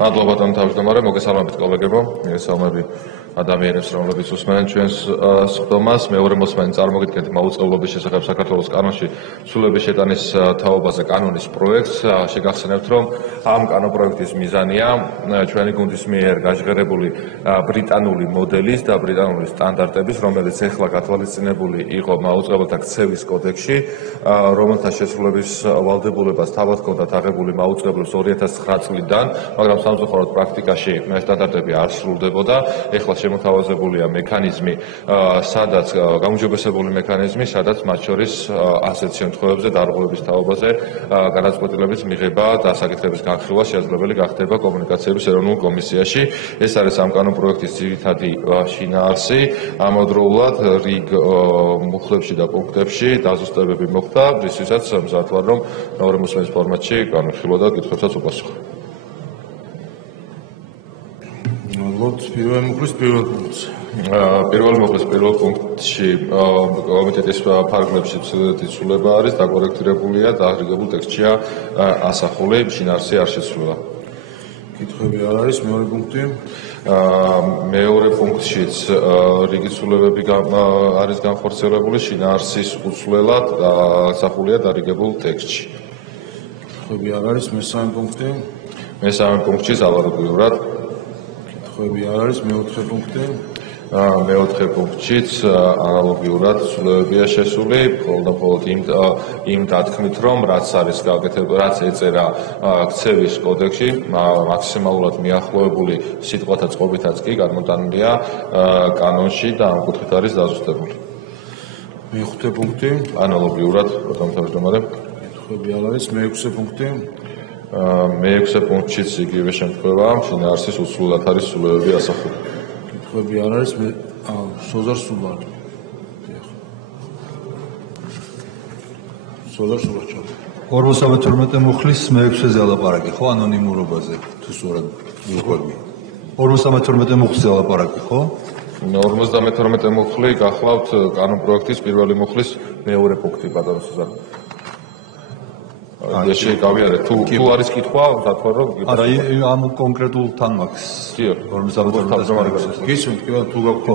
მადლობა თავმჯდომარე, მოგესალმებით კოლეგებო, მოგესალმები ადამიანებს, რომლებიც უსმენენ ჩვენს სხდომას. მეორე მოსმენი წარმოგიდგენთ მაუწყებლობის შესახებ საქართველოს კანონში ცვლილების შეტანის თაობაზე კანონის პროექტს. შეგახსენებთ, რომ ამ კანონპროექტის მიზანია ჩვენი გუნდის მიერ გაჟღერებული ბრიტანული მოდელის და ბრიტანული სტანდარტების, რომელიც ეხლა გათვალისწინებული იყო მაუწყებელთა ქცევის კოდექსში, რომელთა შესრულების ვალდებულებას თავად ჰქონდათ აღებული მაუწყებლებს 2009 წლიდან, მაგრამ სამწუხაროდ პრაქტიკაში სტანდარტები არ სრულდებოდა. ეხლა შემოთავაზებულია მექანიზმი, სადაც გაუმჯობესებული მექანიზმი, სადაც მათ შორის ასეთ შემთხვევებზე დარღვევების თაობაზე განაწყვეტილების მიღება და საკითხების განხილვა შესაძლებელი გახდება კომუნიკაციების ეროვნულ კომისიაში. ეს არის ამ კანონპროექტის ძირითადი შინაარსი. ამავდროულად რიგ მუხლებში და პუნქტებში დაზუსტებები მოხდა, რისთვისაც მზად ვარ, რომ მეორე მოსმენის ფორმატში განვიხილვა და კითხვებსაც უპასუხო. პირველი მუხლის პირველ პუნქტს. პირველი მუხლის პირველ პუნქტში კომიტეტის ფარგლებში ცვლილება არის დაკორექტირებულია და აღრიგებულ ტექსტშია ასახული, შინაარსი არ შეცვლილა. კითხვები არ არის, მეორე პუნქტი. მეორე პუნქტშიც რიგი ცვლილებები არის განხორციელებული, შინაარსის უცვლელად ასახულია დარიგებულ ტექსტში. კითხვები არ არის, მესამე პუნქტი. მესამე პუნქტში ანალოგიურად. კითხვები არ არის, მეოთხე პუნქტი. მეოთხე პუნქტშიც ანალოგიურად ცვლილებებია შესული, მხოლოდ იმ დათქმით, რომ რაც არის გაკეთებული, რაც ეწერა ქცევის კოდექსში, მაქსიმალურად მიახლოებული სიტყვათა წყობითაც კი გამოტანილია კანონში და ამ კუთხით არის დაზუსტებული. მეხუთე პუნქტი. ანალოგიურად, თავმჯდომარე. კითხვები არ არის, მეექვსე პუნქტი. მეექვსე პუნქტშიც იგივე შემთხვევა, შინაარსის უცვლელად არის ცვლილებები ასახული. კითხვები არ არის, სოზარ სუბარი. სოზარ სუბარჩა. 42 მუხლის მე-6-ზე ალაპარაკი ხო ანონიმურობაზე თუ სწორად ვიყვები. 42 მუხლზე ალაპარაკი ხო? 52 მუხლი გახლავთ კანონპროექტის პირველი მუხლის მეორე პუნქტი ბატონო სოზარ. ეშე გავიარეთ თუ არის კითხვა დათქვა რომ არა ამ კონკრეტულ თანმაგს 52 გისმენთ კი თუ გაქვთ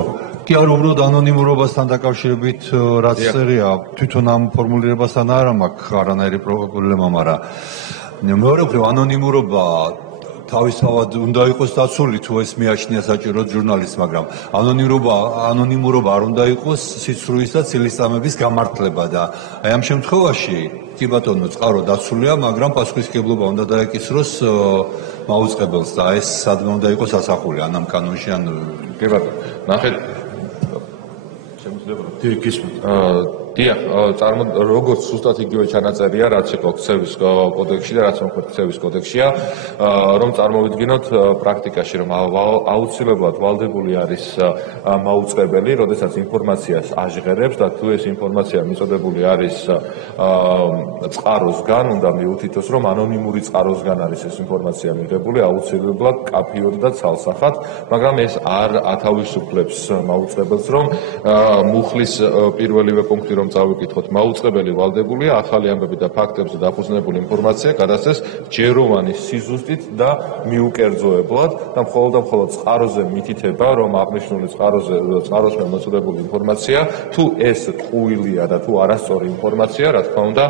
კი არ უბრალოდ ანონიმურობასთან დაკავშირებით რაც წერია თვითონ ამ ფორმულირებასთან არ მაქვს არანაირი პრობლემა, მაგრამ მეორე მხრივ ანონიმურობა თავისთავად უნდა იყოს დაცული თუ ეს მიაჩნია საჭიროდ ჟურნალისტს, მაგრამ ანონიმურობა არ უნდა იყოს სიცრუის და ცილისწამების გამართლება და აი ამ შემთხვევაში კი ბატონო წყარო დაცულია, მაგრამ პასუხისმგებლობა უნდა დაეკისროს მაუწყებელს და ეს სადმე უნდა იყოს ასახული ან ამ კანონში ან კი ბატონო ნახეთ შემიძლია გისმენთ დიახ, როგორც ზუსტად იგივე ჩანაწერია, რაც იყო ქცევის კოდექსში და რაც მოხდა ქცევის კოდექსშია, რომ წარმოვიდგინოთ პრაქტიკაში, რომ აუცილებლად ვალდებული არის მაუწყებელი, როდესაც ინფორმაციას აჟღერებს და თუ ეს ინფორმაცია მიწოდებული არის წყაროსგან, უნდა მიუთითოს, რომ ანონიმური წყაროსგან არის ეს ინფორმაცია მიღებული, აუცილებლად კაფიოდ და ცალსახად, მაგრამ ეს არ ათავისუფლებს მაუწყებელს, რომ მუხლის პირველივე პუნქტი რომ წავიკითხოთ, მაუწყებელი ვალდებულია ახალი ამბები და ფაქტებზე დაფუძნებული ინფორმაცია გადასცეს ჯეროვანი სიზუსტით და მიუკერძოებლად და მხოლოდ წყაროზე მითითება, რომ აღნიშნული წყაროსმე მოწოდებული ინფორმაცია, თუ ეს ტყუილია და თუ არასწორი ინფორმაცია, რა თქმა უნდა,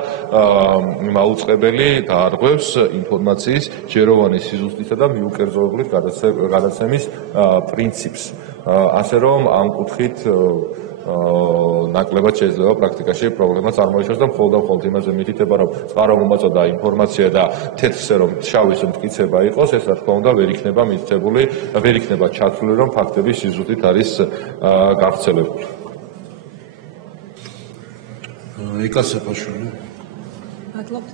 მაუწყებელი დაარღვევს ინფორმაციის ჯეროვანი სიზუსტითა და მიუკერძოებლით გადაცემის პრინციპს. ასე რომ ამ კუთხით ნაკლებად შეიძლება პრაქტიკაში პრობლემა წარმოიშოს და მხოლოდ იმაზე მითითება, რომ წყარო მომაწოდა ინფორმაცია და თეთრზე რომ შავის მტკიცება იყოს, ეს რა თქმა უნდა ვერ იქნება მითითებული, ვერ იქნება ჩათვლილი, რომ ფაქტები სიზუსტით არის გავრცელებული. იკასეფაშვილი. მადლობთ.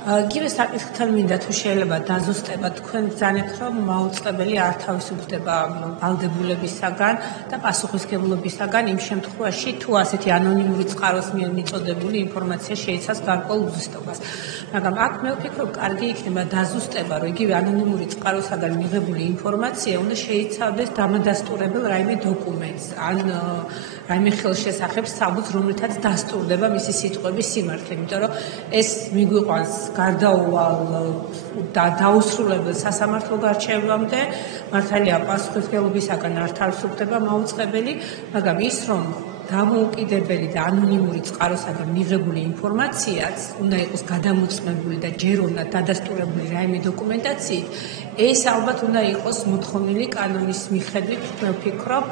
გივე საკითხთან მინდა თუ შეიძლება დაზუსტება, თქვენ ბრძანებთ, რომ მაუწყებელი არ თავისუფლდება ვალდებულებისაგან და პასუხისმგებლობისაგან იმ შემთხვევაში, თუ ასეთი ანონიმური წყაროს მიერ მიწოდებული ინფორმაცია შეიცავს გარკვეულ ზუსტობას. მაგრამ აქ მე ვფიქრობ, კარგი იქნება დაზუსტება, რომ იგივე ანონიმური წყაროსაგან მიღებული ინფორმაცია უნდა შეიცავდეს დამადასტურებელ რაიმე დოკუმენტს, ან რაიმე ხელშესახებ საბუთს, რომლითაც დასტურდება მისი სიტყვების სიმართლე, იმიტომ რომ ეს მიგვიყვანს გარდაუვალ და დაუსრულებელ სასამართლო გარჩევამდე მართალია პასუხისმგებლობისაგან არ თავისუფლდება მაუწყებელი, მაგრამ ის რომ დამოუკიდებელი და ანონიმური წყაროსაგან მიღებული ინფორმაციაც უნდა იყოს გადამოწმებული და ჯერ უნდა დადასტურებული რაიმე დოკუმენტაციით, ეს ალბათ უნდა იყოს მოთხოვნილი კანონის მიხედვით, მე ვფიქრობ,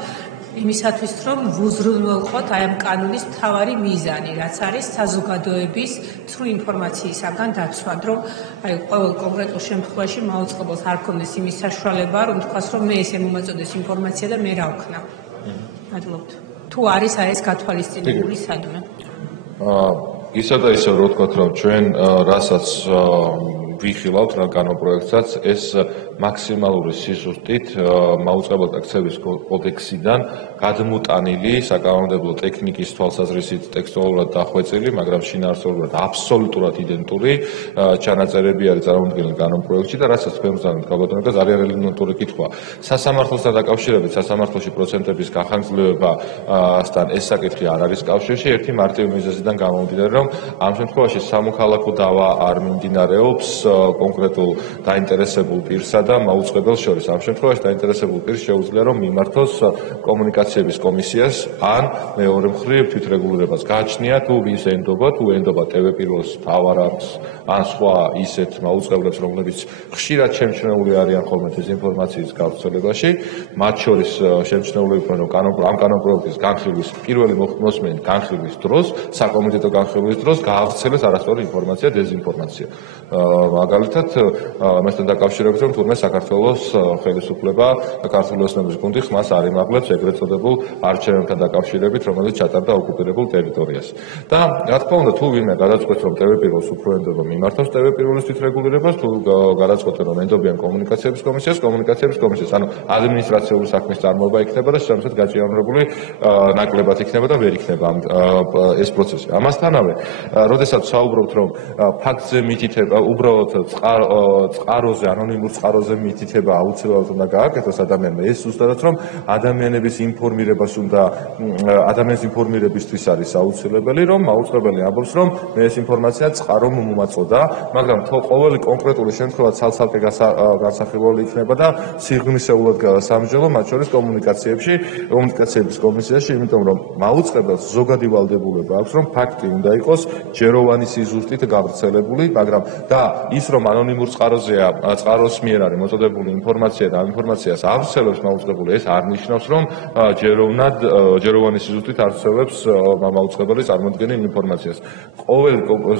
იმისათვის რომ ვუზრუნველყოთ აი ამ კანონის მთავარი მიზანი, რაც არის საზოგადოების ცრუ ინფორმაციისაგან დაცვა, რომ აი ყოველ კონკრეტულ შემთხვევაში მაუწყებელს არ ქონდეს იმის საშუალება, რომ თქვას, რომ მე ესე მომაწოდეს ინფორმაცია და მე რა ვქნა. მადლობთ. თუ არის აი ეს გათვალისწინებული სადმე. ისა და ისე რო ვთქვათ, რომ ჩვენ რასაც ვიხილავთ რა კანონპროექტსაც, ეს მაქსიმალური სიზუსტით მაუწყებელთა ქცევის კოდექსიდან გადმოტანილი საკანონმდებლო ტექნიკის თვალსაზრისით ტექსტუალურად დახვეწილი, მაგრამ შინაარსობრივად აბსოლუტურად იდენტური ჩანაწერები არის წარმოდგენილი კანონპროექტში და რასაც ფერმზანად გაბატონებას ძალიან რელევანტური კითხვა. სასამართლოსთან დაკავშირებით სასამართლოში პროცენტების გახანგრძლივებასთან ეს საკითხი არ არის კავშირში, ერთი მარტივი მიზეზიდან გამომდინარე, რომ ამ შემთხვევაში სამოქალაქო დავა არ მიმდინარეობს კონკრეტულ დაინტერესებულ პირსა და მაუწყებელს შორის. ამ შემთხვევაში დაინტერესებულ პირს შეუძლია რომ მიმართოს კომუნიკაციების კომისიას ან მეორე მხრივ თვითრეგულირებას გააჩნია თუ ვის ენდობა, თუ ენდობა TV-პირველს თავარებს ან სხვა ისეთ მაუწყებლებს, რომლებიც ხშირად შემჩნეული არიან ხოლმე დეზინფორმაციის გავრცელებაში, მათ შორის შემჩნეულები რომ ამ კანონპროექტის განხილვის პირველი მოსმენით განხილვის დროს, საკომიტეტო განხილვის დროს გაავრცელეს არასწორი ინფორმაცია, დეზინფორმაცია. მაგალითად, ამასთან დაკავშირებით რომ თურმე საქართველოს ხელისუფლება და ქართული ოცნების გუნდი ხმას არ იმაღლებს ეგრეთ წოდებულ არჩევნებთან დაკავშირებით, რომელიც ჩატარდა ოკუპირებულ ტერიტორიას. და რა თქმა უნდა, თუ ვინმე გადაწყვეტს, რომ TV-პირველს უფრო ენდობა მიმართავს TV-პირველის თვითრეგულირებას, თუ გადაწყვეტენ, რომ ენდობიან კომუნიკაციების კომისიას, ანუ ადმინისტრაციული საქმის წარმოება იქნება და შესაბამისად გაჭიანურებული ნაკლებად იქნება და ვერ იქნება ეს პროცესი. ამასთანავე, როდესაც საუბრობთ, რომ ფაქტზე მითითება, უბრალოდ წყაროზე, ანონიმურ წყაროზე მითითება აუცილებლად უნდა გააკეთოს ადამიანმა, ეს ზუსტადად რომ ადამიანების ინფორმირებისთვის არის აუცილებელი, რომ მაუწყებელი ამბობს, რომ მე ეს ინფორმაცია წყარომ მომაწოდა, მაგრამ ყოველი კონკრეტული შემთხვევა ცალ-ცალკე განსახილველი იქნება და სიღრმისეულად სამსჯელო, მათ შორის კომუნიკაციების კომისიაში, იმიტომ რომ მაუწყებელს ზოგადი ვალდებულება აქვს, რომ ფაქტი უნდა იყოს ჯეროვანი სიზუსტით გავრცელებული, მაგრამ და ის რომ ანონიმურ წყაროზეა, წყაროს მიერ არის მოწოდებული ინფორმაცია და ამ ინფორმაციას ავრცელებს მაუწყებელი, ეს არ ნიშნავს, რომ ჯეროვანი სიზუსტით ავრცელებს მაუწყებელი წარმოდგენილ ინფორმაციას.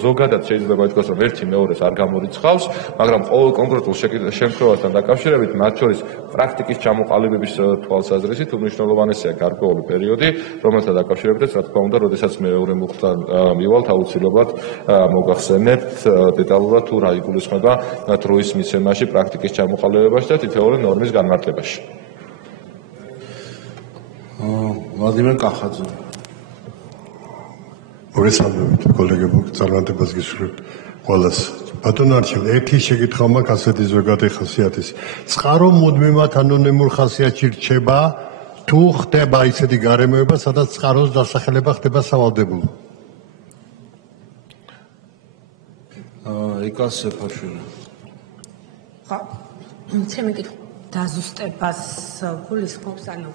ზოგადად შეიძლება ითქვას, რომ ერთი მეორეს არ გამორიცხავს, მაგრამ ყოველ კონკრეტულ შემთხვევასთან დაკავშირებით, მათ შორის პრაქტიკის ჩამოყალიბების თვალსაზრისით უმნიშვნელოვანესია გარკვეული პერიოდი, რომელთან დაკავშირებითაც, რა თქმა უნდა, როდესაც მეორე მუხლთან მივალთ, აუცილებლად მოგახსენებთ დეტალურად თუ რა იგულისხმება დროის მიცემაში, პრაქტიკის ჩამოყალიბებაში და თითოეული ნორმის განმარტებაში. ვლადიმერ კახაძე. მოგესალმებით, კოლეგებო, წარმატებას გისურვებ ყველას. ბატონო არჩილ, ერთი შეკითხვა მაქვს ასეთი ზოგადი ხასიათის. წყარო მუდმივად ანონიმურ ხასიათში რჩება, თუ ხდება ისეთი გარემოება, სადაც წყაროს დასახელება ხდება სავალდებულო. იკას სეფაშვილი. ჩემი კითხვა დაზუსტებას გულისხმობს, ანუ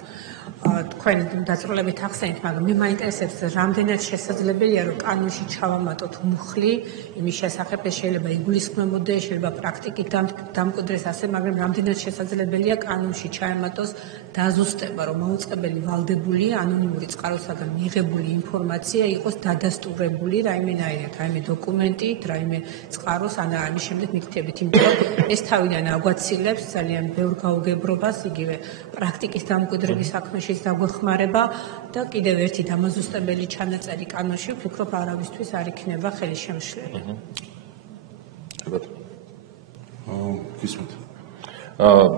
თქვენ დაწვრილებით ახსენეთ, მაგრამ მე მაინტერესებს რამდენად შესაძლებელია რომ კანონში ჩავამატოთ მუხლი იმის შესახებ, ეს შეიძლება იგულისხმებოდეს, შეიძლება პრაქტიკით დამკვიდრდეს ასე, მაგრამ რამდენად შესაძლებელია კანონში ჩაემატოს დაზუსტება, რომ მაუწყებელი ვალდებული ანონიმური წყაროსაგან მიღებული ინფორმაცია იყოს დადასტურებული რაიმენაირად, რაიმე დოკუმენტით, რაიმე წყაროს ან ამის შემდეგ მითითებით, იმიტომ რომ ეს თავიდან აგვაცილებს ძალიან ბევრ გაუგებრობას, იგივე პრაქტიკის დამკვიდრების საქმეში დაგვეხმარება და კიდევ ერთი დამაზუსტებელი ჩანაწერი კანონში ვფიქრობ არავისთვის არ იქნება ხელისშემშლელი.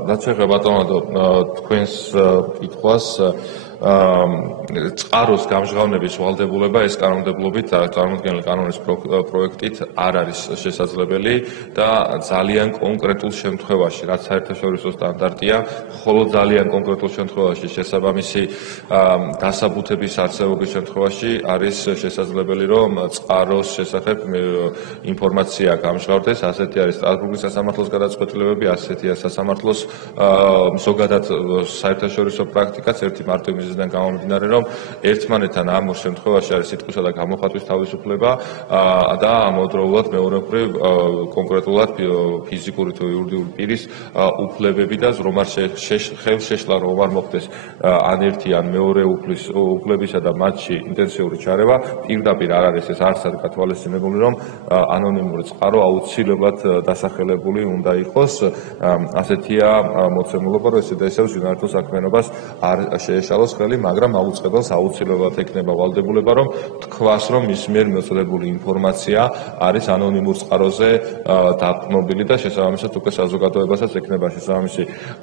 რაც შეეხება ბატონო თქვენს კითხვას, წყაროს გამჟღავნების ვალდებულება ეს კანონმდებლობით წარმოქმნილი კანონის პროექტით არ არის შესაძლებელი და ძალიან კონკრეტულ შემთხვევაში, რაც საერთაშორისო სტანდარტია, მხოლოდ ძალიან კონკრეტულ შემთხვევაში შესაბამისი დასაბუთების არსებობის შემთხვევაში არის შესაძლებელი, რომ წყაროს შესახებ ინფორმაცია გამჟღავნდეს. ასეთი არის სტრასბურგის სასამართლოს გადაწყვეტილებები, ასეთია სასამართლოს ზოგადად საერთაშორისო პრაქტიკაც ერთი მარტივი მიზეზიდან გამომდინარე, რომ ერთმანეთთან ამ შემთხვევაში არის სიტყვისა და გამოხატვის თავისუფლება და ამავდროულად მეორე მხრივ კონკრეტულად ფიზიკური თუ იურიდიული პირის უფლებები და რომ არ ხელშეშლა რომ არ მოხდეს ან ერთი ან მეორე უფლებისა და მათში ინტენსიური ჩარევა, პირდაპირ არ არის ეს არც არ გათვალისწინებული, რომ ანონიმური წყარო აუცილებლად დასახელებული უნდა იყოს. ასეთია მოცემულობა, რომ ესეც ისევ ჟურნალისტურ საქმიანობას არ შეეშალოს ხელი, მაგრამ აუწყებელს აუცილებლად ექნება ვალდებულება, რომ თქვას, რომ მის მიერ მოცემული ინფორმაცია არის ანონიმურ წყაროზე დაფნობილი და შესაბამისად უკვე საზოგადოებასაც ექნება შესაბამისი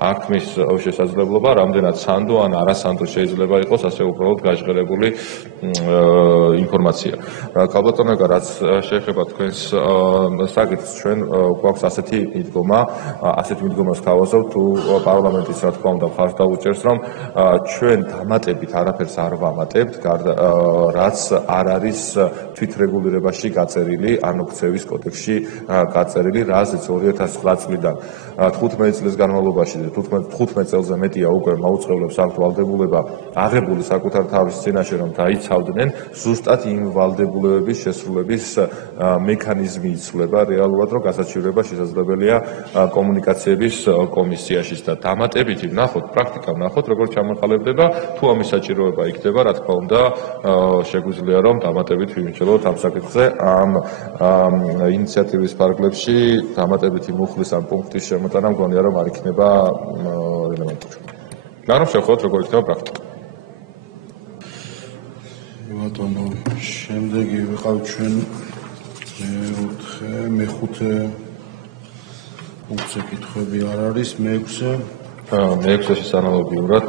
აღქმის შესაძლებლობა, რამდენად სანდო ან არასანდო შეიძლება იყოს ასე უბრალოდ გაჟღერებული ინფორმაცია. ქალბატონო, რაც შეეხება თქვენს საკითხს, ჩვენ გვაქვს ასეთი მიდგომა, ასეთ მიდგომას გავაზავთ, თუ პარლამენტის რა თქმა უნდა მხარს დაუჭერს, რომ ჩვენ დამატებით არაფერს არ ვამატებთ, რაც არ არის თვითრეგულირებაში გაწერილი, ანუ ქცევის კოდექსში გაწერილი, რაზეც 2009 წლიდან 15 წლის განმავლობაში 15 წელზე მეტია უკვე მაუწყებლებს აქვთ ვალდებულება აღებული საკუთარ თავის წინაშე რომ დაიცავდნენ, ზუსტად იმ ვალდებულებების შესრულების მექანიზმი იცვლება რეალურად, რომ გასაჩივრება შესაძლებელია კომუნიკაციების კომისიაში და დამატებითი ვნახოთ, პრაქტიკა ვნახოთ, როგორ ჩამოყალიბდება, თუ ამის საჭიროება იქნება, რა თქმა უნდა, შეგვიძლია რომ დამატებით ვიმსჯელოთ ამ საკითხზე, ამ ინიციატივის ფარგლებში დამატებითი მუხლის ამ პუნქტის შემოტანა მგონია რომ არ იქნება რელევანტური. მაგრამ შევხვდეთ როგორ იქნება პრაქტიკა. ბატონო, შემდეგი ვიყავ ჩვენ მეხუთე პუნქტზე კითხვები არ არის, მეექვსეში ანალოგიურად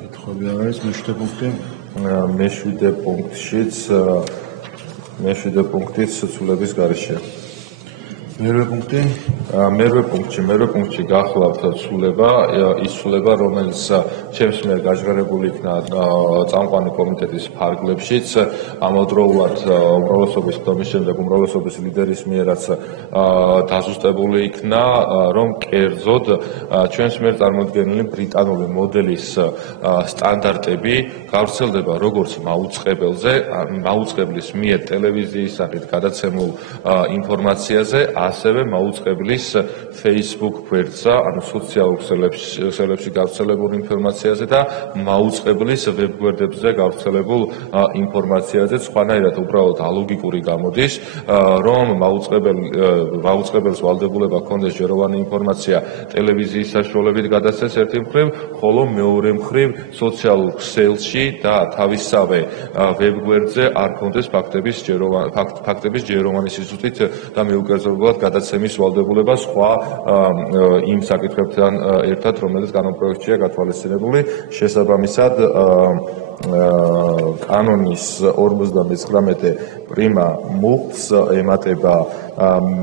კითხვები არ არის, მეშვიდე პუნქტი. მეშვიდე პუნქტიც სიცულების გარეშეა. მერვე პუნქტში გახლავთ ცვლილება, ის ცვლილება, რომელიც ჩემს მიერ გაჟღერებული იქნა წამყვანი კომიტეტის ფარგლებშიც, ამავდროულად უმრავლესობის ხდომის შემდეგ უმრავლესობის ლიდერის მიერაც დაზუსტებული იქნა, რომ კერძოდ ჩვენს მიერ წარმოდგენილი ბრიტანული მოდელის სტანდარტები გავრცელდება როგორც მაუწყებლის მიერ ტელევიზიის სახით გადაცემულ ინფორმაციაზე, ასევე მაუწყებლის Facebook გვერდსა, ანუ სოციალურ ქსელებში გავრცელებულ ინფორმაციაზე და მაუწყებლის ვებგვერდებზე გავრცელებულ ინფორმაციაზე. სხვანაირად უბრალოდ ალოგიკური გამოდის, რომ მაუწყებელს ვალდებულება ჰქონდეს ჯეროვანი ინფორმაცია ტელევიზიის საშუალებით გადაცეს ერთი მხრივ, ხოლო მეორე მხრივ სოციალურ ქსელში და თავისსავე ვებგვერდზე არ ჰქონდეს ფაქტების ჯეროვანი სიზუსტით და მიუკერძებულად გადაცემის ვალდებულება სხვა იმ საკითხებთან ერთად, რომელიც კანონპროექტშია გათვალისწინებული. შესაბამისად, კანონის 59 პრიმა მუხტს ემატება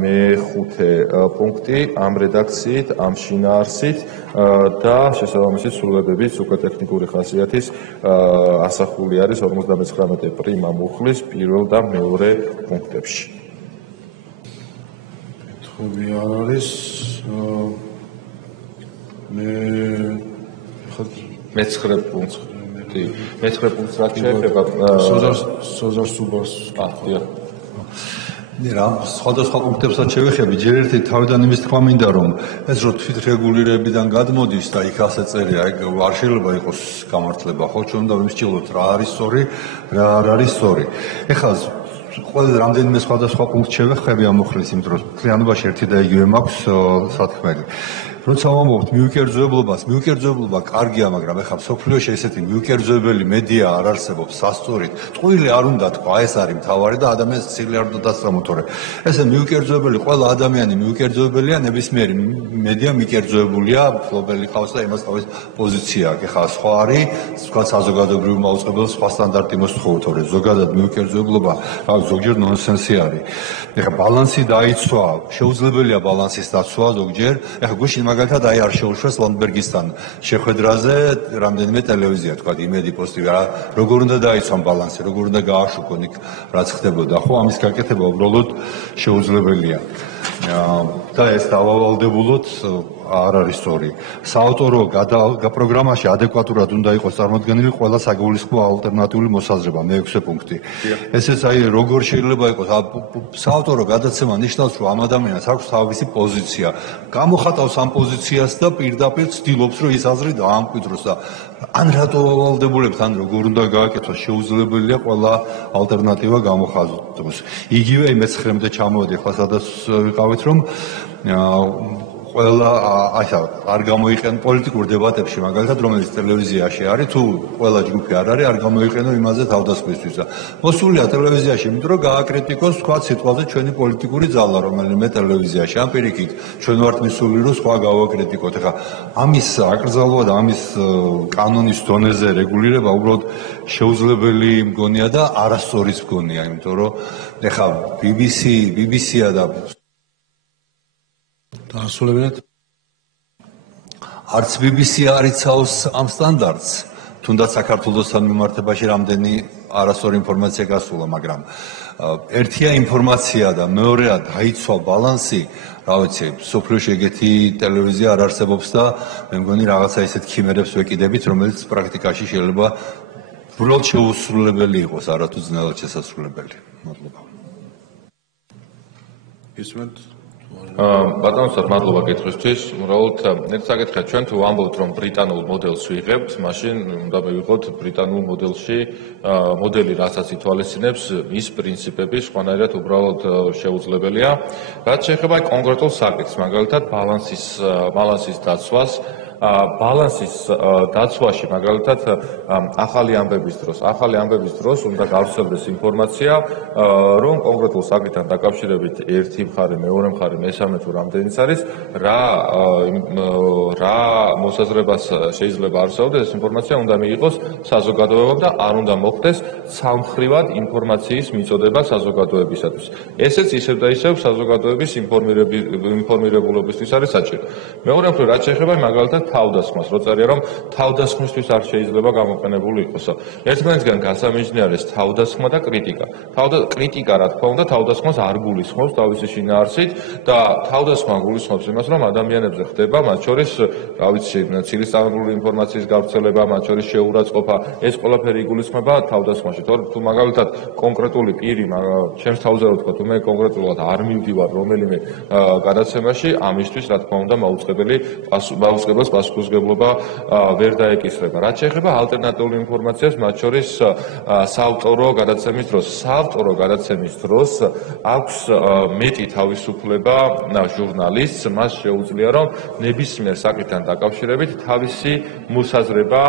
მეხუთე პუნქტი ამ რედაქციით, ამ შინაარსით და შესაბამისი ცვლილებებიც უკვე ტექნიკური ხასიათის ასახული არის 59 პრიმა მუხლის პირველ და მეორე პუნქტებში. არ არის მეცხრე პუნქტი რაც შეეხება სოზარ სუბარს რა სხვადასხვა პუნქტებსაც შევეხები, ჯერ ერთი თავიდან იმის თქმა მინდა, რომ ეს რო თვითრეგულირებიდან გადმოდის და იქ ასე წერია, არ შეიძლება იყოს გამართლება, ხო, ჩვენ უნდა ვიმსჯელოთ რა არის სწორი, რა არ არის სწორი. ეხლა ყველა რამდენიმე სხვადასხვა პუნქტ შევეხები ამ მოხლის იმ დროს. მთლიანობაში ერთი და იგივე მაქვს სათქმელი. როცა ვამბობთ მიუკერძოებლობა კარგია, მაგრამ ეხლა სოფლიოში ესეთი მიუკერძოებელი მედია არ არსებობს სასწორით. ტყუილი არ უნდა თქვა, ეს არის მთავარი და ადამიანს ცილი არ უნდა დასწამოთორე. ესე მიუკერძოებელი, ყველა ადამიანი მიუკერძოებელია, ნებისმიერი მედია მიკერძოებულია, ფლობელი ხავს და იმას თავის პოზიცია აქვს. ეხლა სხვა არის, თქვა საზოგადოებრივ მაუწყებელს სხვა სტანდარტი მოსთხოვოთ, თორე ზოგადად მიუკერძოებლობა ზოგჯერ ნონსენსი არის. ეხლა ბალანსი დაიცვა, შეუძლებელია ბალანსის დაცვა ზოგჯერ. ეხლა გუშინ მაგალითად აი არ შეუშვეს ლანდბერგისთან შეხვედრაზე რამდენიმე ტელევიზია, თქვა იმედი პოსტი, როგორ უნდა დაიცვან ბალანსი, როგორ უნდა გააშუქონ იქ რაც ხდებოდა, ხო, ამის გაკეთება უბრალოდ შეუძლებელია. და ეს დავავალდებულოთ არ არის სწორი. საავტორო პროგრამაში ადეკვატურად უნდა იყოს წარმოდგენილი ყველა საგულისხმო ალტერნატიული მოსაზრება, მე-6 პუნქტი. ესეც აი როგორ შეიძლება იყოს საავტორო გადაცემა ნიშნავს, რომ ამ ადამიანს აქვს თავისი პოზიცია. გამოხატავს ამ პოზიციას და პირდაპირ ცდილობს, რომ ის აზრი დაამკვიდროს და ან რატო ავალდებულებთ, ან როგორ უნდა გააკეთოს, შეუძლებელია ყველა ალტერნატივა გამოხატოს. იგივე მე-9-მდე ჩამოვედი, ახლა სადაც ვიყავით, რომ ყველა არ გამოიყენო პოლიტიკურ დებატებში, მაგალითად, რომელიც ტელევიზიაში არის, თუ ყველა ჯგუფი არ არის, არ გამოიყენო იმაზე თავდასხმისთვის. მოსულია ტელევიზიაში, იმიტომ რომ გააკრიტიკოს თქვა სიტყვაზე ჩვენი პოლიტიკური ძალა, რომელიმე ტელევიზიაში. ამ პირიქით, ჩვენ ვართ მისული, რომ სხვა გავაკრიტიკოთ. ეხლა ამის აკრძალვა და ამის კანონის დონეზე რეგულირება უბრალოდ შეუძლებელი მგონია და არასწორიც მგონია, იმიტომ რომ ეხლა BBC-ა და დაასრულებინათ. არც BBC არ იცავს ამ სტანდარტს, თუნდაც საქართველოსთან მიმართებაში რამდენი არასწორი ინფორმაცია გასულა, მაგრამ ერთია ინფორმაცია და მეორეა დაიცვა ბალანსი. რა ვიცი, სოფლიოში ეგეთი ტელევიზია არ არსებობს და მე მგონი რაღაცა ისეთ ქიმერებს ვეკიდებით, რომელიც პრაქტიკაში შეიძლება უბრალოდ შეუსრულებელი იყოს, არათუ ძნელად შესაძლებელი. მადლობა. ისმენთ ბატონო, მადლობა კითხვისთვის. უბრალოდ ერთ საკითხია, ჩვენ თუ ვამბობთ, რომ ბრიტანულ მოდელს ვიღებთ, მაშინ უნდა მივიღოთ ბრიტანულ მოდელში მოდელი, რასაც ითვალისწინებს ის პრინციპები, სხვანაირად უბრალოდ შეუძლებელია. რაც შეეხება კონკრეტულ საკითხს, მაგალითად ბალანსის დაცვას, ბალანსის დაცვაში, მაგალითად, ახალი ამბების დროს უნდა გავრცელდეს ინფორმაცია, რომ კონკრეტულ საკითხთან დაკავშირებით ერთი მხარე, მეორე მხარე, მესამე თუ რამდენიც არის, რა მოსაზრებას შეიძლება არსებობდეს, ეს ინფორმაცია უნდა მიიღოს საზოგადოებამ და არ უნდა მოხდეს სამხრივად ინფორმაციის მიწოდება საზოგადოებისათვის. ესეც ისევ და ისევ საზოგადოების ინფორმირებულობისთვის არის საჭირო. მეორე მხრივ, რაც შეეხება მაგალითად თავდასხმას, რო წერია, რომ თავდასხმისთვის არ შეიძლება გამოყენებული იყოს. ერთმანეთისგან გასამიჯნეარეს თავდასხმა და კრიტიკა. კრიტიკა, რა თქმა უნდა, თავდასხმას არ გულისხმობს თავისი შინაარსით და თავდასხმა გულისხმობს იმას, რომ ადამიანებზე ხდება, მათ შორის, რა ვიცი, ცილისწამებული ინფორმაციის გავრცელება, მათ შორის შეურაცხყოფა, ეს ყველაფერი იგულისხმება თავდასხმაში. თუ მაგალითად კონკრეტული პირი, ჩემს თავზე რო ვთქვა, თუ მე კონკრეტულად არ მივდივარ რომელიმე გადაცემაში, ამისთვის, რა თქმა უნდა, მაუწყებელს პასუხისმგებლობა ვერ დაეკისრება. რაც შეეხება ალტერნატიული ინფორმაციას, მათ შორის საავტორო გადაცემის დროს. საავტორო გადაცემის დროს აქვს მეტი თავისუფლება ჟურნალისტს, მას შეუძლია, რომ ნებისმიერ საკითხთან დაკავშირებით თავისი მოსაზრება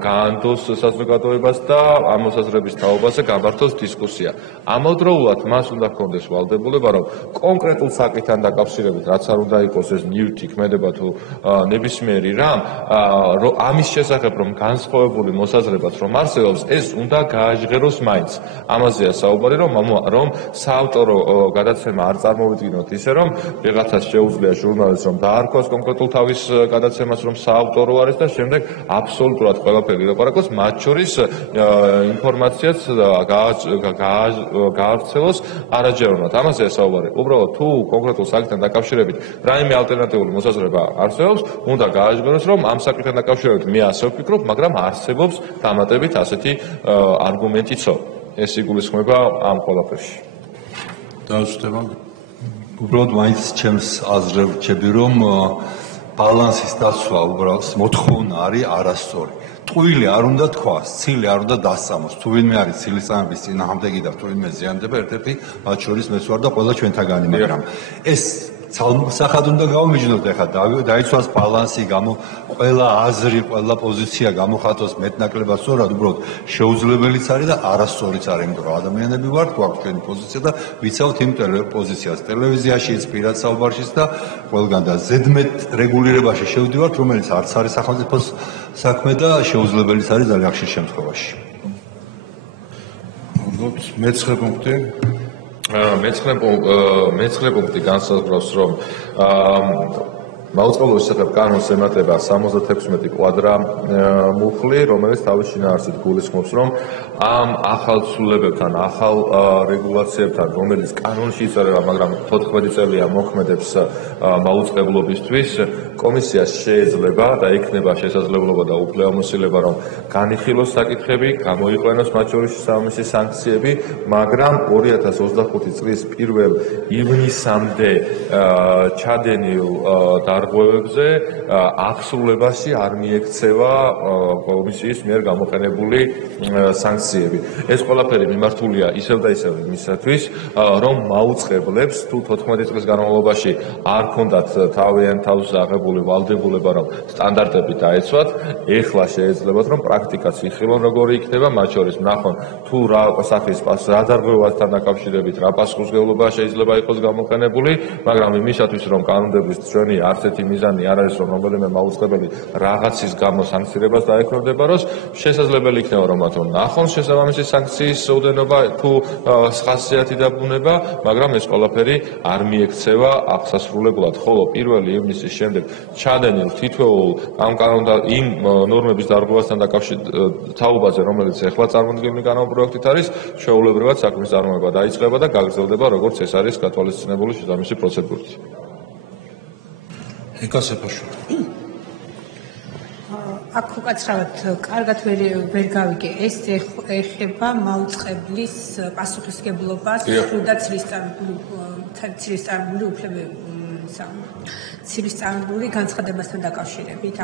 გაანდოს საზოგადოებას და ამ მოსაზრების თაობაზე გამართოს დისკუსია. ამავდროულად მას უნდა ჰქონდეს ვალდებულება, რომ კონკრეტულ საკითხთან დაკავშირებით, რაც არ უნდა იყოს ეს ნივთი, ქმედება თუ ნებისმიერი რამ, ამის შესახებ რომ განსხვავებული მოსაზრებაც რომ არსებობს, ეს უნდა გააჟღეროს მაინც. ამაზეა საუბარი, რომ საავტორო გადაცემა არ წარმოვიდგინოთ ისე, რომ ვიღაცას შეუძლია ჟურნალისტს რომ დაარქვას კონკრეტულ თავის გადაცემას, რომ საავტორო არის და შემდეგ აბსოლუტურად ყველაფერი ლაპარაკობს, მათ შორის ინფორმაციაც გაავრცელოს არაჯეროვნად. ამაზეა საუბარი. უბრალოდ თუ კონკრეტულ საკითხთან დაკავშირებით რაიმე ალტერნატიული მოსაზრება არსებობს, უნდა გააჟღეროს, რომ ამ საკითხთან დაკავშირებით მე ასე ვფიქრობ, მაგრამ არსებობს დამატებით ასეთი არგუმენტიცო. ეს იგულისხმება ამ ყველაფერში. დაასრულებამ. უბრალოდ მაინც ჩემს აზრზე ვჩები, რომ ბალანსის დაცვა უბრალოდ მოთხოვნა არის არასწორი. ტყუილი არ უნდა თქვას, ცილი არ უნდა დასწამოს. თუ ვინმე არის ცილის წამების წინააღმდეგი და თუ ვინმე ზიანდება, ერთ-ერთი მათ შორის მეც ვარ და ყველა ჩვენთაგანი, მაგრამ ეს ცალსახად უნდა გავმიჯნოთ ახლა დაიცვას ბალანსი, ყველა აზრი, ყველა პოზიცია გამოხატოს მეტნაკლებად სწორად, უბრალოდ შეუძლებელიც არის და არასწორიც არის, იმიტომ რომ ადამიანები ვართ, გვაქვს ჩვენი პოზიცია და ვიცავთ იმ პოზიციას ტელევიზიაშიც, პირად საუბარშიც და ყველგან და ზედმეტ რეგულირებაში შევდივართ, რომელიც არც არის სახელმწიფოს საქმე და შეუძლებელიც არის ძალიან ხშირ შემთხვევაში. მეცხრე პუნქტი. მეცხრე პუნქტი განსაზღვრავს, რომ მაუწყებლობის შესახებ კანონს ემატება 76 კვადრა მუხლი, რომელიც თავის შინაარსით გულისხმობს, რომ ამ ახალ ცვლილებებთან, ახალ რეგულაციებთან, რომელიც კანონში იწერება, მაგრამ 14 წელია მოქმედებს მაუწყებლობისთვის, კომისიას შეეძლება და ექნება შესაძლებლობა და უფლებამოსილება, რომ განიხილოს საკითხები, გამოიყვენოს მათ შორის შესაბამისი სანქციები, მაგრამ 2025 წლის 1 ივნისამდე ჩადენილ დარღვევებზე აღსრულებაში არ მიექცევა კომისიის მიერ გამოყენებული სანქციები. ეს ყველაფერი მიმართულია ისევ და ისევ იმისათვის, რომ მაუწყებლებს თუ 14 წლის განმავლობაში არ ქონდათ თავიანთ თავზე აღებული ვალდებულება, რომ სტანდარტები დაეცვათ, ეხლა შეეძლებათ, რომ პრაქტიკაც იხილონ როგორი იქნება, მათ შორის ნახონ თუ რა სახის რა დარღვევასთან დაკავშირებით რა პასუხისმგებლობა შეიძლება იყოს გამოყენებული, მაგრამ იმისათვის, რომ კანონმდებლობის ჩვენი არც ერთი მიზანი არ არის, რომ რომელიმე მაუწყებელი რაღაცის გამო სანქცირებას დაექვემდებაროს, შესაძლებელი იქნება, რომ მათო ნახონ შესაბამისი სანქციის ოდენობა თუ ხასიათი და ბუნება, მაგრამ ეს ყველაფერი არ მიექცევა აღსასრულებლად, ხოლო 1 ივნისის შემდეგ ჩადენილ თითოეულ ამ იმ ნორმების დარღვევასთან დაკავშირებით თაობაზე, რომელიც ეხლა წარმოდგენილი კანონპროექტით არის, ჩვეულებრივად საქმის წარმოება დაიწყება და გაგრძელდება, როგორც ეს არის გათვალისწინებული შესაბამისი პროცედურით. აქ უკაცრავად კარგად ვერ გავიგე, ეს ეხება მაუწყებლის პასუხისმგებლობას და ცილისწარმული განცხადებასთან დაკავშირებით.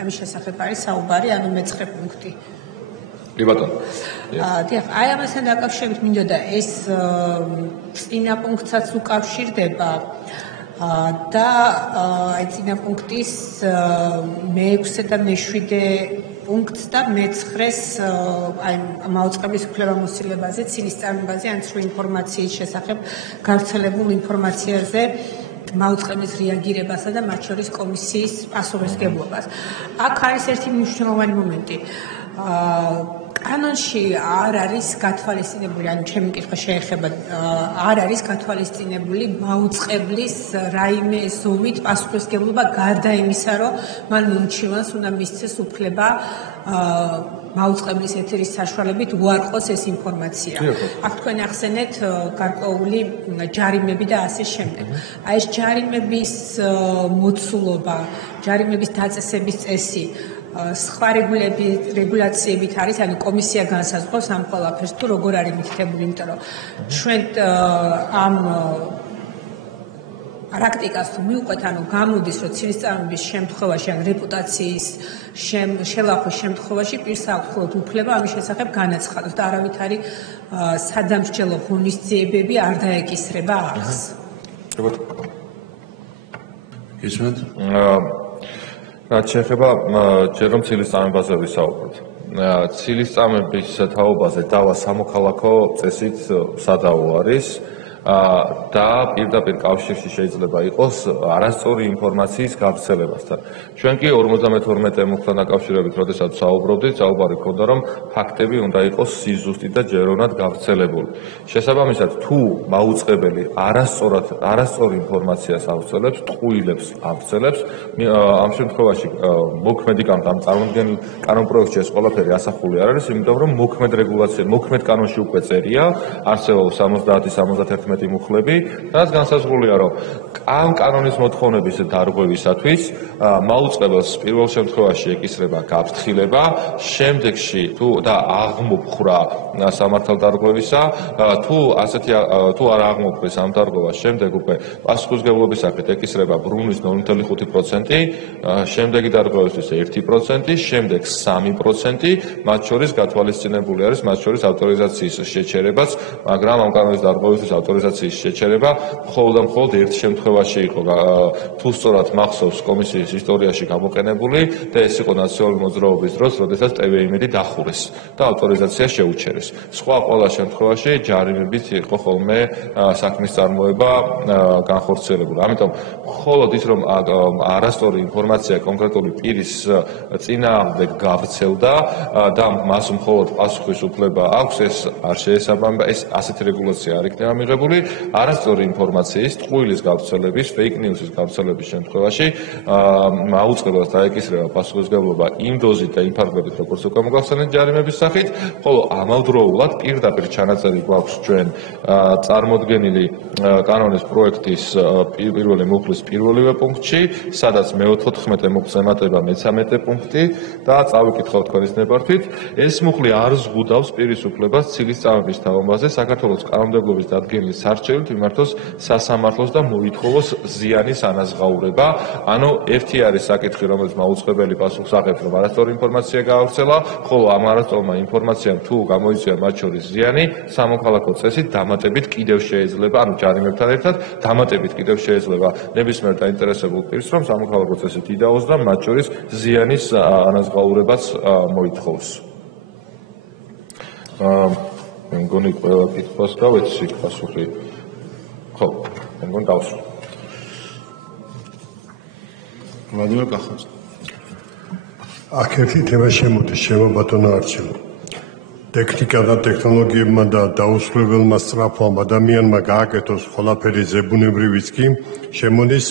ამის შესახებ არის საუბარი, ანუ მეცხრე პუნქტი. კი ბატონო. დიახ, აი ამასთან დაკავშირებით მინდოდა ეს წინა პუნქტსაც უკავშირდება და აი წინა პუნქტის მე-6 და მე-7 პუნქტს და მე-9-ს აი მაუწყებლის უფლებამოსილებაზე, ცილისწარმოებაზე ან სხვა ინფორმაციის შესახებ გავრცელებულ ინფორმაციაზე მაუწყებლის რეაგირებასა და მათ შორის კომისიის პასუხისმგებლობას. აქ არის ერთი მნიშვნელოვანი მომენტი. კანონში არ არის გათვალისწინებული, ანუ ჩემი კითხვა შეეხება, არ არის გათვალისწინებული მაუწყებლის რაიმე ზომით პასუხისმგებლობა გარდა იმისა, რომ მან მომჩილანს უნდა მისცეს უფლება მაუწყებლის ეთერის საშუალებით უარყოს ეს ინფორმაცია. აქ თქვენ ახსენეთ გარკვეული ჯარიმები და ასე შემდეგ. აი ეს ჯარიმების მოცულობა, ჯარიმების დაწესების წესი სხვა რეგულაციებით არის, ანუ კომისია განსაზღვრავს ამ ყველაფერს თუ როგორ არის მითითებული, იმიტომ რომ ჩვენ ამ პრაქტიკას თუ მივყვეთ, ანუ გამოდის, რომ ცილისწარმოების შემთხვევაში, ან რეპუტაციის შელახვის შემთხვევაში პირს აქვს მხოლოდ უფლება ამის შესახებ განაცხადოს და არავითარი სადამსჯელო ღონისძიებები არ დაეკისრება ახს. ისმენთ? რაც შეეხება ჯერ რომ ცილისწარმოებაზე ვისაუბროთ. ცილისწარმოების თაობაზე დავა სამოქალაქო წესით სადავო არის და პირდაპირ კავშირში შეიძლება იყოს არასწორი ინფორმაციის გავრცელებასთან. ჩვენ კი 52 მუხლთან დაკავშირებით, როდესაც საუბრობდით, საუბარი ქონდა, რომ ფაქტები უნდა იყოს სიზუსტი და ჯეროვნად გავრცელებული. შესაბამისად, თუ მაუწყებელი არასწორ ინფორმაციას ავრცელებს, ტყუილებს ავრცელებს, ამ შემთხვევაში მოქმედი წარმოდგენილ კანონპროექტში ეს ყველაფერი ასახული არ არის, იმიტომ რომ მოქმედ კანონში უკვე წერია, არსებობს 70-71 მუხლები, რაც განსაზღვრულია, რომ ამ კანონის მოთხოვნების დარღვევისათვის მაუწყებელს პირველ შემთხვევაში ეკისრება გაფრთხილება, შემდეგში თუ და აღმოფხრა სამართალდარღვევისა, თუ არ აღმოფხრის ამ დარღვევას, შემდეგ უკვე პასუხისმგებლობის სახით ეკისრება ბრუნვის 0.5%, შემდეგი დარღვევისთვის 1%, შემდეგ 3%, მათ შორის გათვალისწინებული არის მათ შორის ავტორიზაციის შეჩერებაც, მაგრამ ამ კანონის დარღვევისთვის ავტორიზაცია ავტორიზაციის შეჩერება მხოლოდ ერთ შემთხვევაში იყო თუ სწორად მახსოვს კომისიის ისტორიაში გამოყენებული და ეს იყო ნაციონალური მოძრაობის დროს, როდესაც TV-იმედი დახურეს და ავტორიზაცია შეუჩერეს. სხვა ყველა შემთხვევაში ჯარიმებით იყო ხოლმე საქმის წარმოება განხორციელებული. ამიტომ მხოლოდ ის რომ არასწორი ინფორმაცია კონკრეტული პირის წინააღმდეგ გავრცელდა და მას მხოლოდ პასუხის უფლება აქვს, ეს არ შეესაბამება, ეს ასეთი რეგულაცია არ იქნება მიღებული. არასწორი ინფორმაციის, ტყუილის გავრცელების, fake news-ის გავრცელების შემთხვევაში მაუწყებლად დაეკისრება პასუხისმგებლობა იმ დოზით და იმ ფარგლებით, როგორც უკვე მოგახსენეთ ჯარიმების სახით, ხოლო ამავდროულად პირდაპირ ჩანაწერი გვაქვს ჩვენ წარმოდგენილი კანონის პროექტის პირველი მუხლის პირველივე პუნქტში, სადაც მე-14 მუხლს ემატება მე-13 პუნქტი და წავიკითხავ თქვენის ნებართვით. ეს მუხლი არ ზღუდავს პირის უფლებას ცილის წამების თაობაზე საქართველოს კანონმდებლობის დადგენილის სარჩელით მიმართოს სასამართლოს და მოითხოვოს ზიანის ანაზღაურება. ანუ ერთი არის საკითხი, რომელიც მაუწყებელი პასუხს აღებს, რომ არასწორი ინფორმაცია გაავრცელა, ხოლო ამ არასწორმა ინფორმაციამ თუ გამოიწვია მათ შორის ზიანი, სამოქალაქო წესით დამატებით კიდევ შეიძლება, ანუ ჯარიმებთან ერთად დამატებით კიდევ შეიძლება ნებისმიერ დაინტერესებულ პირს, რომ სამოქალაქო წესით იდაოს და მათ შორის ზიანის ანაზღაურებას მოითხოვოს. მე მგონი ყველა კითხვას გავეცი პასუხი. ხო, მე მგონი დავსვი. ვლადიმერ კახაძე. აქ ერთი თემა შემოდის, ბატონო არჩილო. ტექნიკა და ტექნოლოგიებმა და დაუსრულებელმა სწრაფმა ადამიანმა გააკეთოს ყველაფერი ზებუნებრივიც კი შემოდის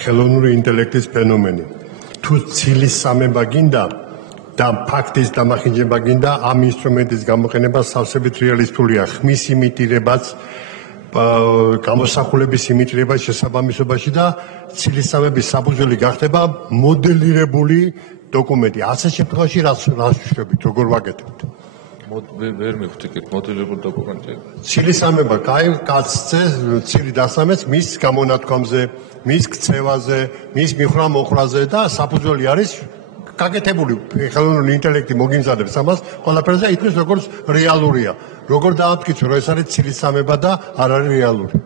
ხელოვნური ინტელექტის ფენომენი. თუ ცილის სამება გინდა და ფაქტის დამახინჯება გინდა, ამ ინსტრუმენტის გამოყენება სავსებით რეალისტურია. ხმის იმიტირებაც, გამოსახულების იმიტირებას შესაბამისობაში და ცილის სამების საფუძველი გახდება მოდელირებული დოკუმენტი. ასეთ შემთხვევაში რას ვშევით, როგორ ვაკეთებთ? ვერ მივხვდი მოდელირებული დოკუმენტი. ცილის სამება კაცზე ცილი დასამებს მის გამონათქვამზე, მის ქცევაზე, მის მიხრა-მოხრაზე და საფუძველი არის გაკეთებული ხელოვნური ინტელექტი მოგიმზადებს ამას ყველაფერზე ითქმის როგორც რეალურია. როგორ დაამტკიცო, რომ ეს არის ცილის სამება და არ არის რეალური.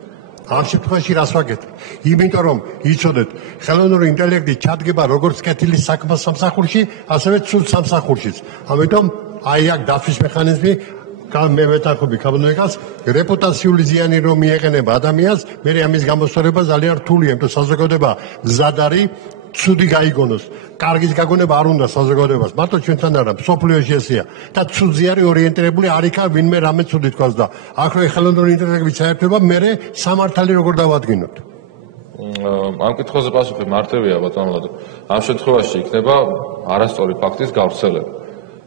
ამ შემთხვევაში რას ვაკეთებ? იმიტომ რომ იცოდეთ, ხელოვნური ინტელექტი ჩადგება როგორც კეთილი საქმის სამსახურში, ასევე ცუდ სამსახურშიც. ამიტომ აი აქ დაცვის მექანიზმი მე მეთანხმები კაბინეტს რეპუტაციული ზიანი რომ მიეყენება ადამიანს, მე ამის გამოსწორება ძალიან რთულია, იმიტომ საზოგადოება მზად არის ცუდი გაიგონოს. კარგის გაგონება არ უნდა საზოგადოებას, მარტო ჩვენთან არა, მსოფლიოში ესეა. და ცუდზე არის ორიენტირებული, არ იქა ვინმე რამე ცუდი თქვას და აქ რო ხელოვნური ინტელექტი ჩაერთვება, მე სამართალი როგორ დავადგინოთ? ამ კითხვაზე პასუხი მარტივია, ბატონო ლადო. ამ შემთხვევაში იქნება არასწორი ფაქტის გავრცელება.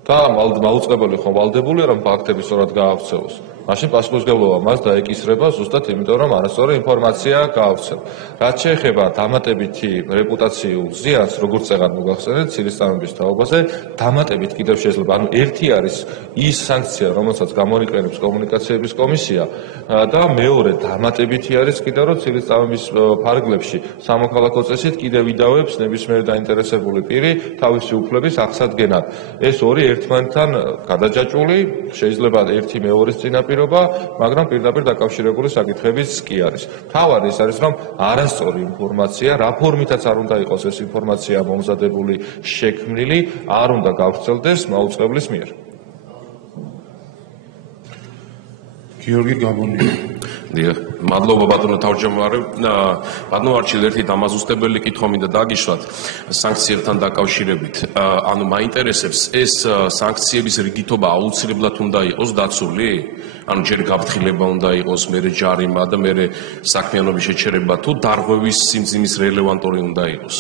და მაუწყებელი ხომ ვალდებულია, რომ ფაქტები სწორად გაავრცელოს. მაშინ პასუხისმგებლობა მას დაეკისრება ზუსტად იმიტომ, რომ არასწორი ინფორმაცია გაავრცელა. რაც შეეხება დამატებითი რეპუტაციულ ზიანს, როგორც წეგან მოგახსენეთ, ცილის წამების თაობაზე, დამატებით კიდევ შეიძლება, ანუ ერთი არის ის სანქცია, რომელსაც გამოიყენებს კომუნიკაციების კომისია და მეორე დამატებითი არის კიდევ რომ ცილის წამების ფარგლებში სამოქალაქო წესით კიდევ იდავებს ნებისმიერ დაინტერესებული პირი თავისი უფლების აღსადგენად. ეს ორი ერთმანეთთან გადაჯაჭვული, შეიძლება ერთი მეორის წინაპირობა, მაგრამ პირდაპირ დაკავშირებული საკითხებიც კი არის. თავარი ის არის, რომ არასწორი ინფორმაცია, რა ფორმითაც არ უნდა იყოს ეს ინფორმაცია მომზადებული, შექმნილი, არ უნდა გავრცელდეს მაუწყებლის მიერ. გიორგი გაბონია. დიახ, მადლობა ბატონო თავმჯდომარე. ბატონო არჩილ ერთი დამაზუსტებელი კითხვა მინდა დაგიშვათ სანქციებთან დაკავშირებით. ანუ მაინტერესებს ეს სანქციების რიგითობა აუცილებლად უნდა იყოს დაცული? ანუ ჯერ გაფრთხილება უნდა იყოს, მერე ჯარიმა და მერე საქმიანობის შეჩერება თუ დარღვევის სიმძიმის რელევანტური უნდა იყოს?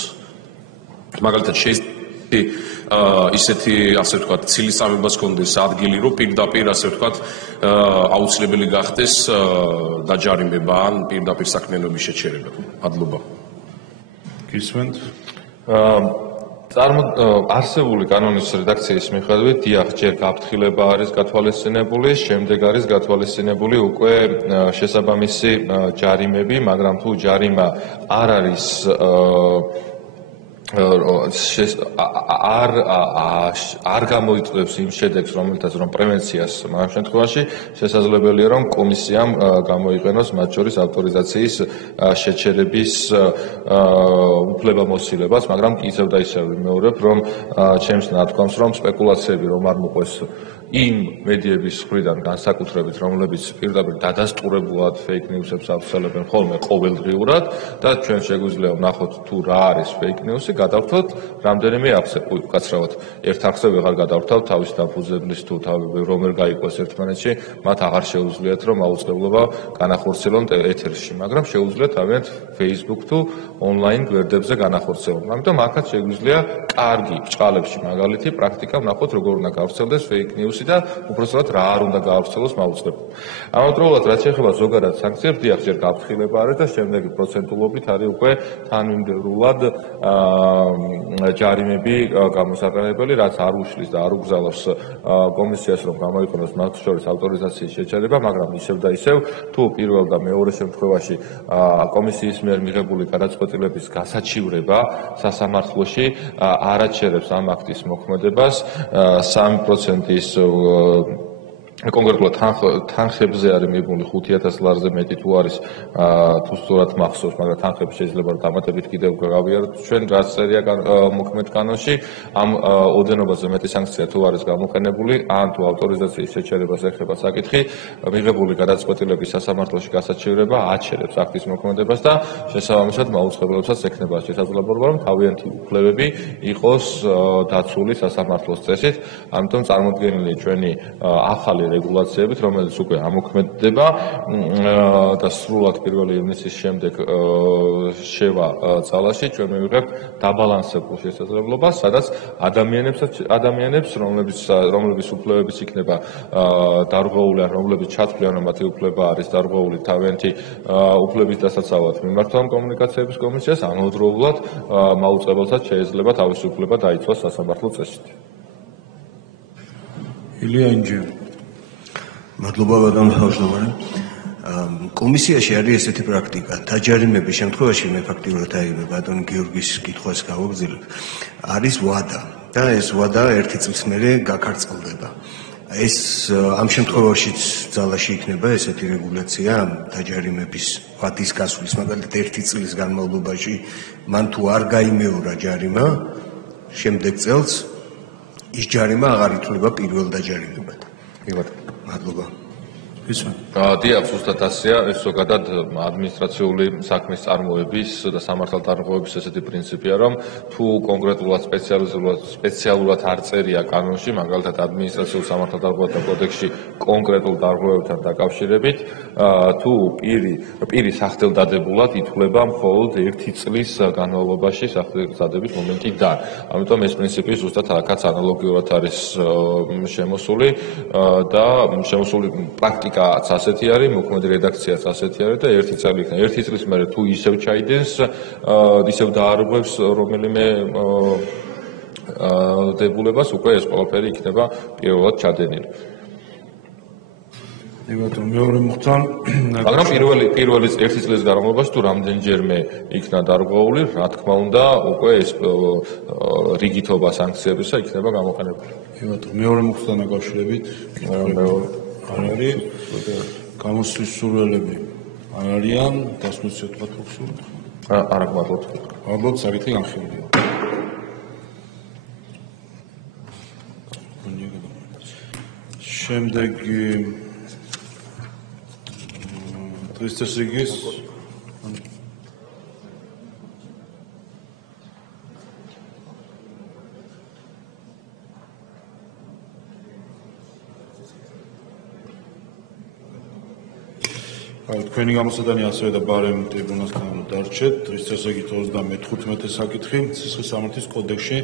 მაგალითად ისეთი ასე ვთქვათ, ცილის წამებას კონდეს ადგილი, რომ პირდაპირ ასე ვთქვათ, აუცილებელი გახდეს დაჯარიმება ან პირდაპირ საქმიანობის შეჩერება. მადლობა. გისმენთ? არსებული კანონის რედაქციის მიხედვით, დიახ, ჯერ გაფრთხილება არის გათვალისწინებული, შემდეგ არის გათვალისწინებული უკვე შესაბამისი ჯარიმები, მაგრამ თუ ჯარიმა არ არის არ გამოიწვევს იმ შედეგს, რომელთაც რომ პრევენციას მაგ შემთხვევაში შესაძლებელია რომ კომისიამ გამოიყენოს მათ შორის ავტორიზაციის შეჩერების უფლებამოსილებას, მაგრამ ისევ და ისევ ვიმეორებ, რომ ჩემს ნათქვამს რომ სპეკულაციები რომ არ მოყვეს იმ მედიების მხრიდან განსაკუთრებით, რომლებიც პირდაპირ დადასტურებულად fake news-ებს ავრცელებენ ხოლმე ყოველდღიურად და ჩვენ შეგვიძლია ვნახოთ თუ რა არის fake news-ი, გადავთვალოთ რამდენიმე არხზე, უკაცრავად ერთ არხზე ვეღარ გადავთვალოთ თავის დაფუძნებლის თუ რომელ გაიყვეს ერთმანეთში, მათ აღარ შეუძლიათ რომ აუწყებლობა განახორციელონ ეთერში, მაგრამ შეუძლიათ თავიანთ Facebook თუ online გვერდებზე განახორციელონ. ამიტომ აქაც შეგვიძლია კარგი ბრჭყალებში მაგალითი პრაქტიკა ვნახოთ როგორ უნდა გავრცელდეს fake news და უпростоრად რა არ უნდა გაავრცელოს მაუწყებლობამ. ამავდროულად რაც შეეხება ზოგადად სანქციებს, დიახ, ჯერ გაფრთხილება არის და შემდეგი პროცენტულობით არის უკვე თანმიმდევრულად ჯარიმები გამოსაყენებელი, რაც არ უშლის და არ ugზავნის კომისიას რომ გამოიყენოს მათ შორის ავტორიზაციის შეჩერება, მაგრამ ისევ და ისევ თუ პირველ და მეორე შემთხვევაში კომისიის მიერ მიღებული გადაწყვეტილების გასაჩივრება სასამართლოში არ აჩერებს ამ აქტის მოქმედებას 3%-ის კონკრეტულად თანხებზე არის მიღებული 5000 ლარზე მეტი თუ არის თუ სწორად მახსოვს, მაგრამ თანხები შეიძლება დამატებით კიდევ გავიაროთ ჩვენ რაც წერია მოქმედ კანონში, ამ ოდენობაზე მეტი სანქცია თუ არის გამოყენებული, ან თუ ავტორიზაციის შეჩერებას ეხება საკითხი, მიღებული გადაწყვეტილების სასამართლოში გასაჩივრება აჩერებს აქტის მოქმედებას და შესაბამისად მაუწყებლებსაც ექნება შესაძლებლობა რომ თავიანთი უფლებები იყოს დაცული სასამართლოს წესით, ამიტომ წარმოდგენილი ჩვენი ახალი რეგულაციებით, რომელიც უკვე ამოქმედდება და სრულად 1 ივნისის შემდეგ შევა ძალაში, ჩვენ მივიღებთ დაბალანსებულ შესაძლებლობას, სადაც ადამიანებს, რომლებიც უფლებების იქნება დარღვეული, რომლებიც ჩათვლიან, რომ მათი უფლება არის დარღვეული თავიანთი უფლების დასაცავად მიმართვა კომუნიკაციების კომისიას, ამავდროულად მაუწყებელსაც შეიძლება თავისი უფლება დაიცვას სასამართლო წესით. ილია ინჯი. მადლობა ბატონო თავმჯდომარე. კომისიაში არის ესეთი პრაქტიკა. დაჯარიმების შემთხვევაში მე ფაქტიურად ბატონ გიორგის კითხვას გავაგზავნებ. არის ვადა და ეს ვადა 1 წლის მერე გაქარწყლდება. ეს ამ შემთხვევაშიც ძალაში იქნება ესეთი რეგულაცია დაჯარიმების ვადის გასვლის, მაგალითად 1 წლის განმავლობაში მან თუ არ გაიმეორა ჯარიმა, შემდეგ წელს ის ჯარიმა აღარ ითვლება პირველ დაჯარიმებად. მადლობა. დიახ, ზუსტად ასეა, ეს ზოგადად ადმინისტრაციული საქმის წარმოების და სამართალდამცავების ესეთი პრინციპია, რომ თუ კონკრეტულად სპეციალურად არ წერია კანონში, მაგალითად ადმინისტრაციულ სამართალდამცავთა კოდექსში კონკრეტულ დარღვევებთან დაკავშირებით, თუ პირი სახდელდადებულად ითვლება მხოლოდ 1 წლის განმავლობაში სახდელდადების მომენტიდან. ამიტომ ეს პრინციპი ზუსტად აქაც ანალოგიურად არის შემოსული და შემოსული პრაქტიკა ასეთი არის, მოქმედი რედაქციაც ასეთი არის და 1 წელი იქნება. 1 წლის მერე თუ ისევ ჩაიდენს, ისევ დაარღვევს რომელიმე დებულებას, უკვე ეს ყველაფერი იქნება პირველად ჩადენილი. მეორე მუხთან, მაგრამ პირველი 1 წლის განმავლობაში თუ რამდენჯერმე იქნა დარღვეული, რა თქმა უნდა, უკვე ეს რიგითობა სანქციებისა იქნება გამოყენებული. მეორე მუხთან დაკავშირებით არ არის გამოსვლის სურვილები არ არიან დასმის ცოტა ფუქსული არა მადლობთ ალბათ საკითხი განხილულია შემდეგი დღესდღეობის თქვენი გამოსადენი ასევე და ბარემ ტრიბუნასთან დარჩეთ. დღეს წესრიგით 35 საკითხი სისხლის სამართლის კოდექსში